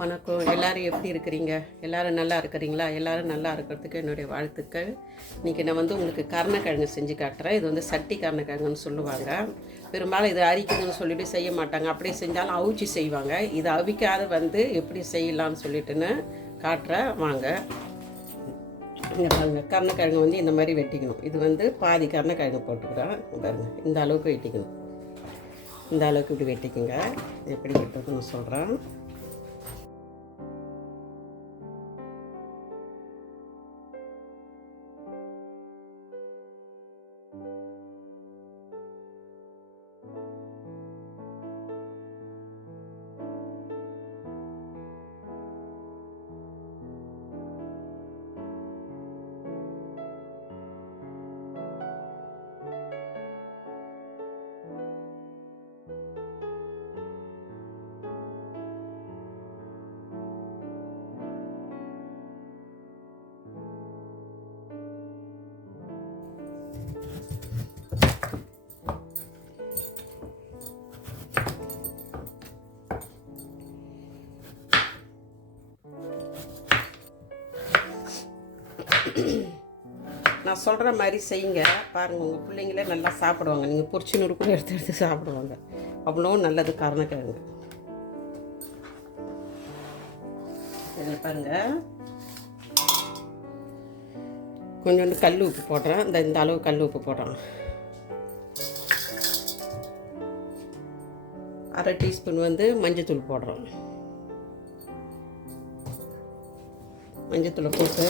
வணக்கம். எல்லோரும் எப்படி இருக்கிறீங்க? எல்லோரும் நல்லா இருக்கிறீங்களா? எல்லோரும் நல்லா இருக்கிறதுக்கு என்னுடைய வாழ்த்துக்கள். இன்றைக்கி நான் உங்களுக்கு கருணக்கிழங்கு செஞ்சு காட்டுறேன். இது சட்டி கருணக்கிழங்குன்னு சொல்லுவாங்க. பெரும்பாலும் இது அரிக்குதுன்னு சொல்லிட்டு செய்ய மாட்டாங்க. அப்படியே செஞ்சாலும் அவிச்சு செய்வாங்க. இது அவிக்காத எப்படி செய்யலான்னு சொல்லிட்டுன்னு காட்டுறேன் வாங்க. இங்கே பாருங்கள், கருணக்கிழங்கு இந்த மாதிரி வெட்டிக்கணும். இது பாதி கருணக்கிழங்கு போட்டுக்கிறேன். பாருங்கள், இந்த அளவுக்கு வெட்டிக்கணும். இந்த அளவுக்கு இப்படி வெட்டிக்குங்க. எப்படி வெட்டுறதுன்னு சொல்கிறேன். நான் சொல்கிற மாதிரி செய்யுங்க. பாருங்கள், உங்கள் பிள்ளைங்களே நல்லா சாப்பிடுவாங்க. நீங்கள் பொரிச்சு நூறு கூட எடுத்து சாப்பிடுவாங்க. அவ்வளோ நல்லது கருணக்கிழங்கு. இதில் பாருங்கள், கொஞ்சோண்டு கல் உப்பு போடுறேன். இந்த அளவு கல் உப்பு போடுறேன். 1/2 டீஸ்பூன் மஞ்சத்தூள் போடுறோம். மஞ்சத்தூளை போட்டு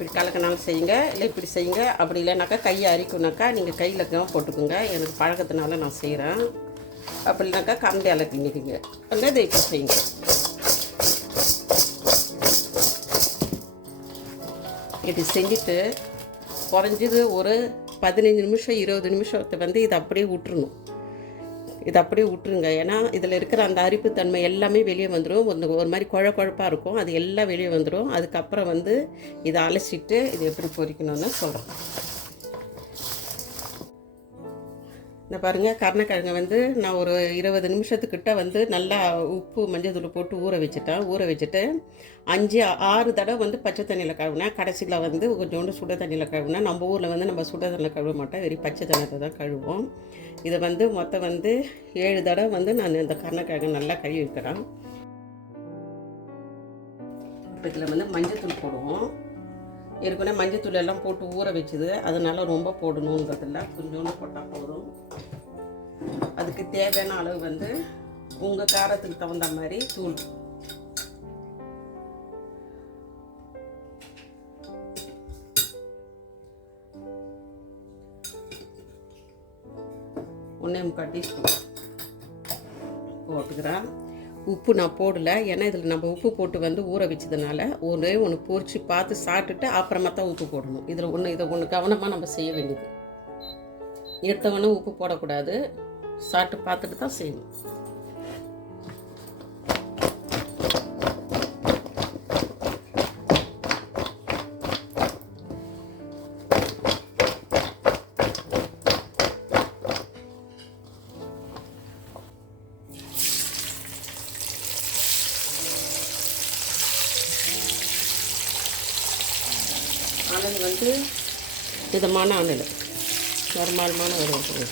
இப்படி கலக்கினாலும் செய்யுங்க, இல்லை இப்படி செய்யுங்க. அப்படி இல்லைனாக்கா கையை அரிக்குனாக்கா நீங்கள் கையில் போட்டுக்கோங்க. எனக்கு பழக்கத்தினால நான் செய்கிறேன். அப்படின்னாக்கா கரண்டியால் கிண்டிக்குங்க. இல்லை இதை இப்படி செய்யுங்க. இப்படி செஞ்சுட்டு குறைஞ்சது ஒரு 15 நிமிஷம் 20 நிமிஷத்தை இதை அப்படியே விட்டுருணும். இதை அப்படியே விட்டுருங்க. ஏன்னா இதில் இருக்கிற அந்த அரிப்புத்தன்மை எல்லாமே வெளியே வந்துடும். ஒரு மாதிரி குழப்பாக இருக்கும். அது எல்லாம் வெளியே வந்துடும். அதுக்கப்புறம் இதை அலசிட்டு இது எப்படி பொரிக்கணும்னு சொல்கிறேன். இந்த பாருங்கள், கருணக்கிழங்கு நான் ஒரு 20 நிமிஷத்துக்கிட்ட நல்லா உப்பு மஞ்சள் தூள் போட்டு ஊற வச்சுட்டு 5-6 தடவை பச்சை தண்ணியில் கழுவுனேன். கடைசியில் கொஞ்சோண்டு சுட தண்ணியில் கழுவுனேன். நம்ம ஊரில் நம்ம சுட தண்ணியில் கழுவ மாட்டோம், வெறும் பச்சை தண்ணியை தான் கழுவோம். இதை மொத்தம் 7 தடவை நான் இந்த கருணக்கிழங்கு நல்லா கழுவி வைக்கிறேன். இப்போ இதில் மஞ்சத்தூள் போடுவோம். ஏற்கனவே மஞ்சத்தூள் எல்லாம் போட்டு ஊற வச்சுது, அதனால ரொம்ப போடணுன்றதில்ல, கொஞ்சோண்டு போட்டால் போதும். அதுக்கு தேவையான அளவு உங்கள் காரத்துக்கு தகுந்த மாதிரி தூள். ஒன்றே 3/4 டீஸ்பூன் போட்டுக்கிறேன். உப்பு நான் போடலை, ஏன்னா இதில் நம்ம உப்பு போட்டு ஊற வச்சதுனால ஒன்று பொரிச்சு பார்த்து சாப்பிட்டுட்டு அப்புறமா தான் உப்பு போடணும். இதை ஒன்று கவனமாக நம்ம செய்ய வேண்டியது. எடுத்தவொன்னே உப்பு போடக்கூடாது, சாப்பிட்டு பார்த்துட்டு தான் செய்யணும். அனல் மிதமான அனல், நார்மலான ஒரு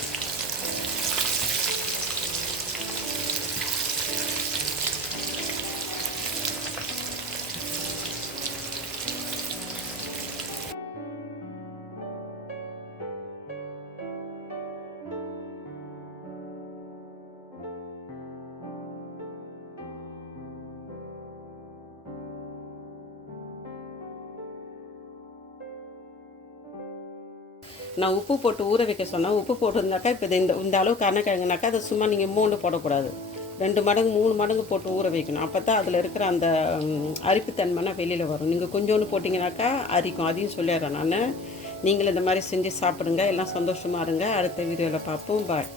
நான் உப்பு போட்டு ஊற வைக்க சொன்னேன். உப்பு போட்டிருந்தாக்கா இப்போ இந்த அளவு கருணக்கிழங்குனாக்கா அதை சும்மா நீங்கள் 3 போடக்கூடாது, 2 மடங்கு 3 மடங்கு போட்டு ஊற வைக்கணும். அப்போ தான் அதில் இருக்கிற அந்த அரிப்புத்தன்மைனா வெளியில் வரும். நீங்கள் கொஞ்சோண்டு போட்டிங்கனாக்கா அரிக்கும். அதையும் சொல்லிடுறேன் நான். நீங்களும் இந்த மாதிரி செஞ்சு சாப்பிடுங்க. எல்லாம் சந்தோஷமாக இருங்க. அடுத்த வீடியோவில் பார்ப்போம். பாய்.